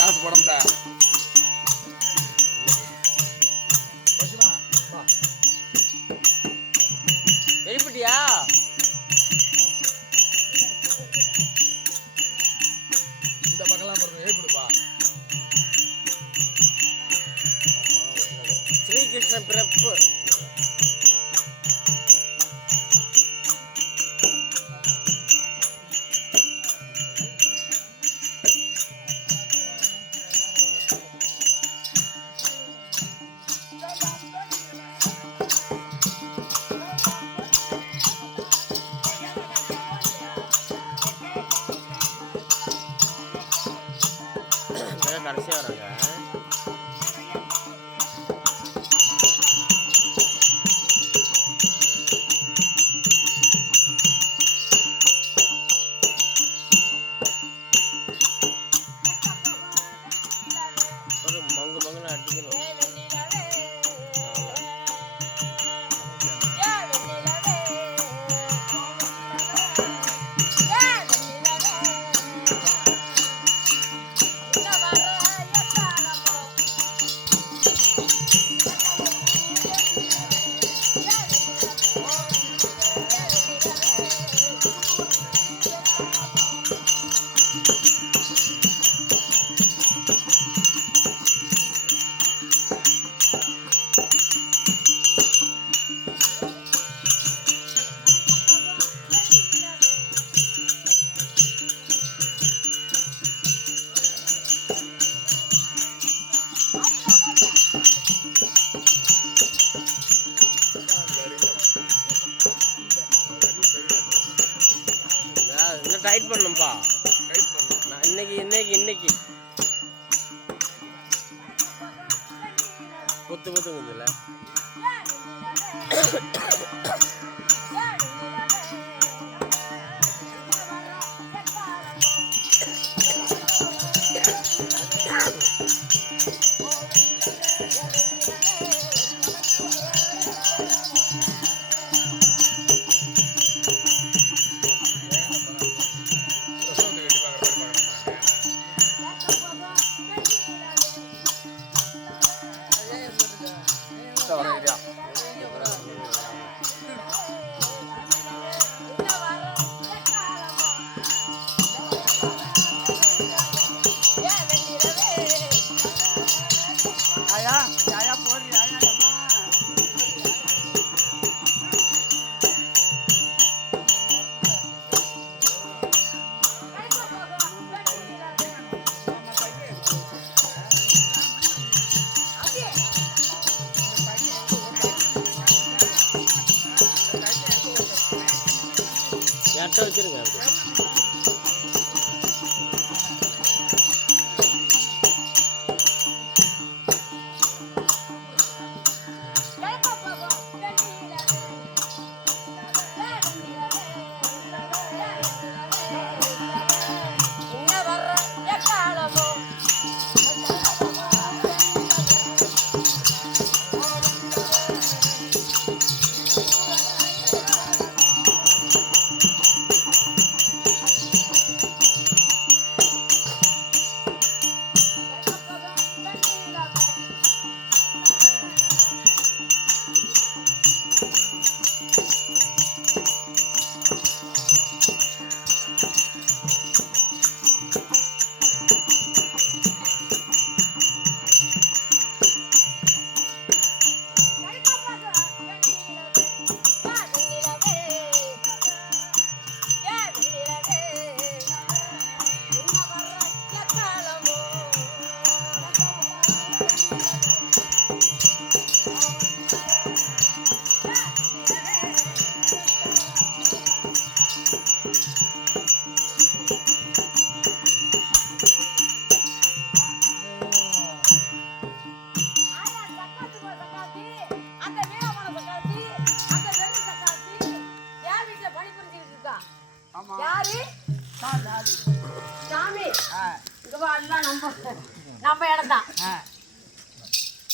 காசு போட மாட்டேன். Ha ha ha! எட்ட வச்சிருங்க அப்படி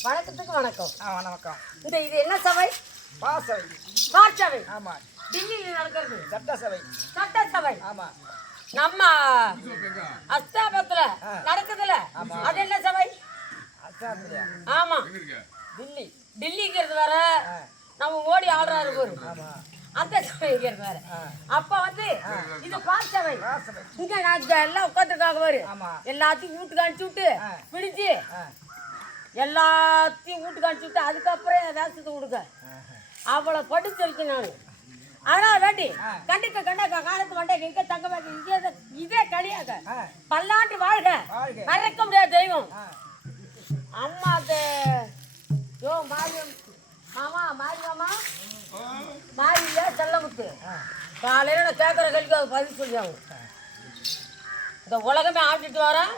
வணக்கத்துக்கு வணக்கம். ஆ, வணக்கம். இந்த இது என்ன சபை? பாசவை வார்ச்சபை ஆமா. டில்லியில் நடக்கிறது. சட்டசபை. சட்டசபை. ஆமா. நம்ம அஸ்தாபத்துல நடக்குதுல. அது என்ன சபை? ஆமா. தில்லி. டில்லிங்கிறது வேற. நம்ம மோடி ஆடுறாரு பாரு. அந்த சபைங்கிறது வேற அப்ப வந்து இது ராசபை இங்க நான் எல்லாம் உட்காந்துருக்காங்க பாரு. எல்லாத்தையும் வீட்டுக்கு அனுப்பிச்சு விட்டு. பிடிச்சு எல்லாத்தையும் வீட்டுக்கு அனுப்பிச்சு விட்டு அதுக்கப்புறம் வேஷத்தை கொடுக்க அவளை படிச்சு இருக்கு நான். ஆனா வேண்டி கண்டிக்க கண்டக்க காலத்து மண்டைக்கு இங்க தங்க இங்கே இதே ஆ. பல்லாண்டு வாழ்க. மறக்க முடியாத தெய்வம். ஆ. அம்மாக்கு யோ மாரியம் மாமா. மாரி மாமா மாரியா செல்லமுத்து காலையில நான் கேட்குற கேள்விக்கு அது பதில் சொல்லியாங்க இந்த உலகமே ஆட்டிட்டு வரேன்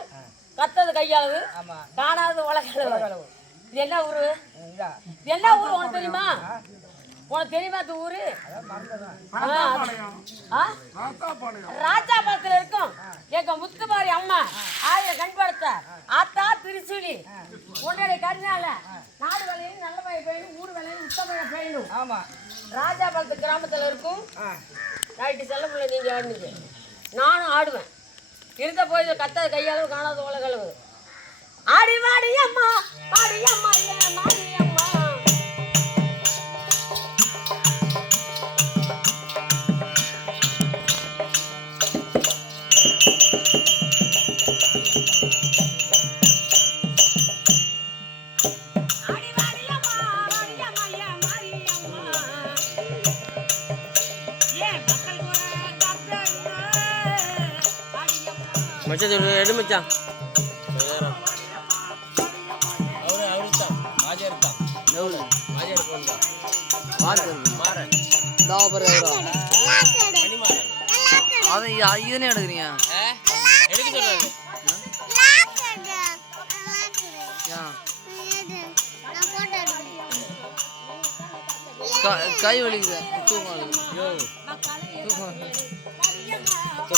கத்தது கையளவு காணாதது உலகளவு இது என்ன ஊரு? என்ன ஊரு உனக்கு தெரியுமா? உனக்கு தெரியுமா இந்த ஊரு? ராஜாபாத்துல இருக்கும். எங்க முத்துமாரி அம்மா ஆயிரம் கண் படுத்த ஆத்தா திருச்சூலி உன்னுடைய கருணால நாடு வேலையும் நல்ல மழை பெய்யணும் ஊர் வேலையும் உத்தமழை பெய்யணும் ஆமா. ராஜாபாலத்து கிராமத்துல இருக்கும். ஆ. நைட்டு செல்ல முடியல நீங்க ஆடுனீங்க நானும் ஆடுவேன். இருந்த போய் கத்தாத கையளவு காணாத உலகளவு ஆடி வாடி அம்மா ஆடி அம்மா ஏன் அது இதுன்னு எடுக்கிறீங்க? எடுக்க சொல்றாரு? க- கை வலிக்குது தூக்கம் வருது. யோ तो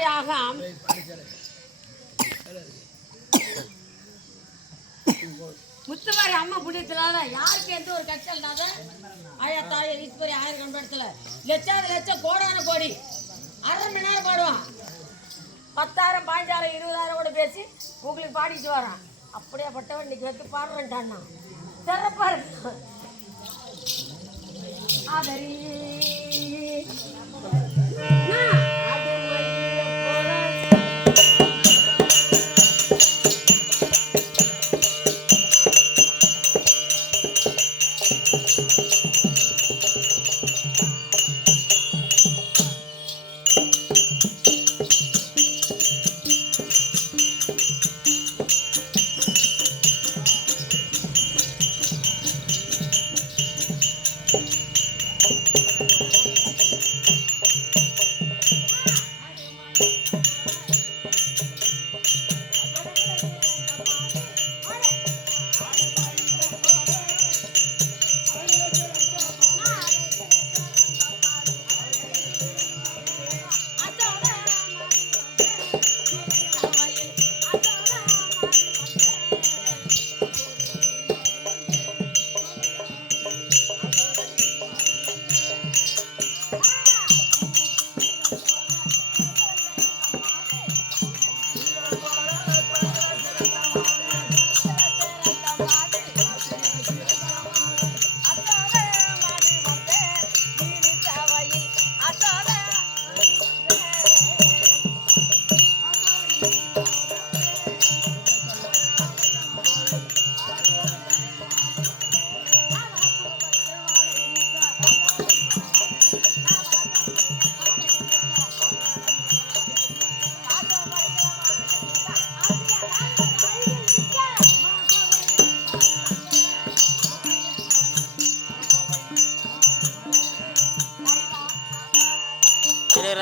முறையாக முத்துமாரி அம்மா புண்ணியத்தினால யாருக்கு எந்த ஒரு கட்சி இல்லாத ஆயா தாயர் ஈஸ்வரி ஆயிரம் கண்படுத்தல லட்சாவது லட்சம் கோடான கோடி. அரை மணி நேரம் பாடுவான். பத்தாயிரம் பாஞ்சாயிரம் இருபதாயிரம் கூட பேசி உங்களுக்கு பாடிட்டு வரான். அப்படியே பட்டவன் இன்னைக்கு வைத்து பாடுறேன்டான்னா. சிறப்பாக இருக்கு ஆதரி.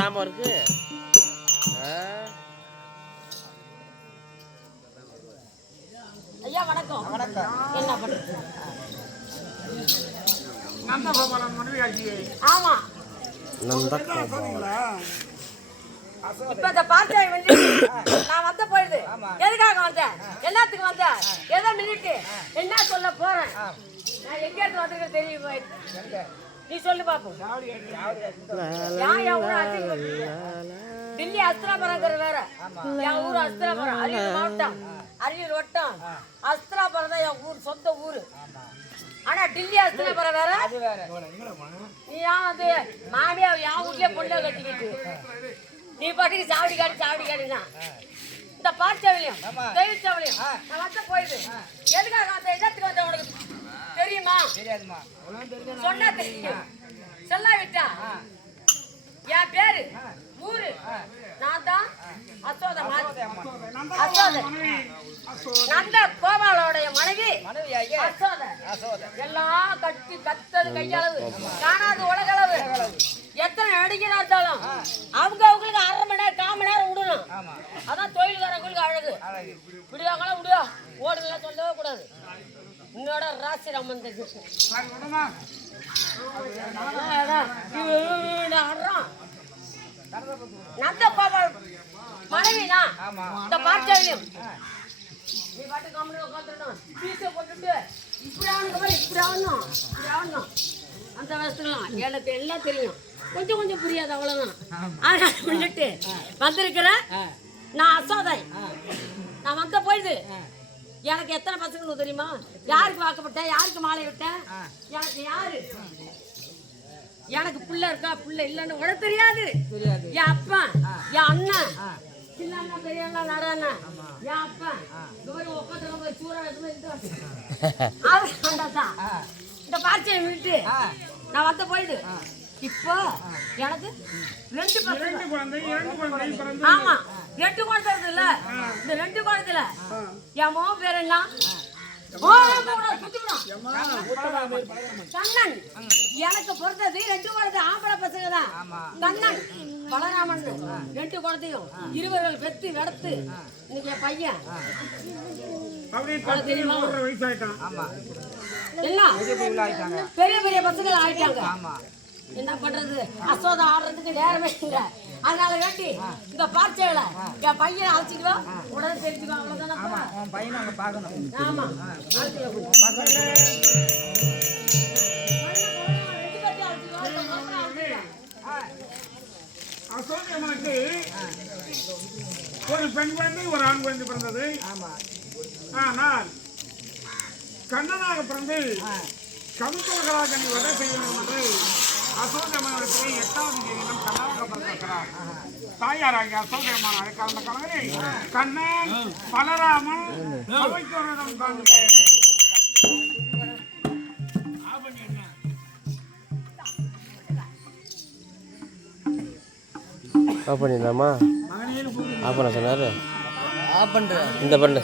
இது இருக்கு. ஐயா வணக்கம். வணக்கம் என்ன ஆமா. இப்ப வந்து நான் வந்த பொழுது எதுக்காக வந்தேன் எல்லாத்துக்கும் வந்தேன் எதை மினிட்டு என்ன சொல்ல போறேன்? நான் எங்க இருந்து வந்திருக்கேன் தெரியுமா? நீ சொல்லு பாப்போம். டில்லி அஸ்திராபுரங்கிற வேற. என் ஊர் அஸ்திராபுரம். அரியலூர் மாவட்டம். அரியலூர் வட்டம். அஸ்திராபுரம் தான் என் ஊர் சொந்த ஊரு. ஆனா டில்லி அஸ்திராபுரம் வேற? நீ ஏன் வந்து மாமியா என் வீட்லயே பொண்ணை கட்டிக்கிட்டு? நீ பாட்டுக்கு சாவடி காட்டு சாவடி காட்டுனா இந்த பார்ச்சவளையும் தெய்வச்சவளையும் நான் வந்த போயிடு. எதுக்காக அந்த இடத்துக்கு வந்த உனக்கு? தெரியுமா? தெரியாதுமா. சொன்னா தெரியும். சொல்லாவிட்டா? என் பேரு ஊரு. நான் தான் அசோத அசோத. நந்த கோபாலோடைய மனைவி. அசோத. எல்லாம் கட்டி கத்தது கையளவு. காணாது உலகளவு. எத்தனை நடிகரா இருந்தாலும் அவங்க அவங்களுக்கு அரை மணி நேரம் கால் மணி நேரம் விடணும். அதான் தொழில்காரங்களுக்கு அழகு. அழகு. விடுவாங்களா விடுவா. ஓடுங்களா சொல்லவே கூடாது. உன்னோட ராசி ஆடுறான் நந்த கோபால் மனைவி தான் இந்த பாட்டாளியும் நீ பாட்டு கம்பெனி உட்காந்துடணும் பீஸை போட்டுட்டு இப்படி ஆகணும் பாரு, இப்படி ஆகணும் இப்படி ஆகணும் அந்த வயசுலாம் எனக்கு எல்லாம் தெரியும். கொஞ்சம் கொஞ்சம் புரியாது அவ்வளோதான் ஆனால் வந்துட்டு வந்திருக்கிற நான் அசோதை. நான் வந்த பொழுது எனக்கு எத்தனை பசங்க தெரியுமா? யாருக்கு வாக்கப்பட்டேன் யாருக்கு மாலை விட்டேன் எனக்கு யாரு? எனக்கு புள்ள இருக்கா? புள்ள இல்லைன்னு உனக்கு தெரியாது. தெரியாது. என் அப்பா என் அண்ணன். சின்ன அண்ணன் பெரிய அண்ணன் நட அண்ணன் என் அப்பன். இந்த மாதிரி போய் சூறா இந்த விட்டு. நான் வந்து போயிடு. இப்போ எனக்கு ரெண்டு குழந்தை ஆமா. ரெண்டு குழந்தை இருக்குல்ல இந்த ரெண்டு குழந்தைல என் மகன் பேர் என்ன. கண்ணன். எனக்கு பிறந்தது ரெண்டு குழந்தை ஆம்பளை பசங்க தான். கண்ணன். பலராமன். ரெண்டு குழந்தையும். இருவர்கள் பெத்து நடத்து இன்னைக்கு என் பையன். பெரிய பெரிய பசங்க ஆயிட்டாங்க. என்ன பண்றது? அசோதா ஆடுறதுக்கு நேரமே இல்லை. அதனால வேண்டி இந்த பார்ச்சையில என் பையனை அழைச்சிட்டு வா. உடனே தெரிஞ்சுக்கோ அவ்வளவுதானே உன் பையனை அங்க பார்க்கணும். ஆமா. ஒரு பெண் குழந்தை ஒரு ஆண் குழந்தை பிறந்தது. ஆனால் கண்ணனாக பிறந்து கமுத்தவர்களாக நீ வதை செய்ய வேண்டும் என்று அசோகமனத்திலே எட்டாவது தேதியிலும் கண்ணனாக பிறந்திருக்கிறார் தாயாராகிய அசோகமான கலந்த கலவரில் கண்ணன் பலராமன் அவைத்தோரிடம் காண்க ஆஃப் பண்ணிடலாமா? ஆஃப் பண்ண சொன்னார். ஆஃப் பண்ணுறேன் இந்த பண்ணு.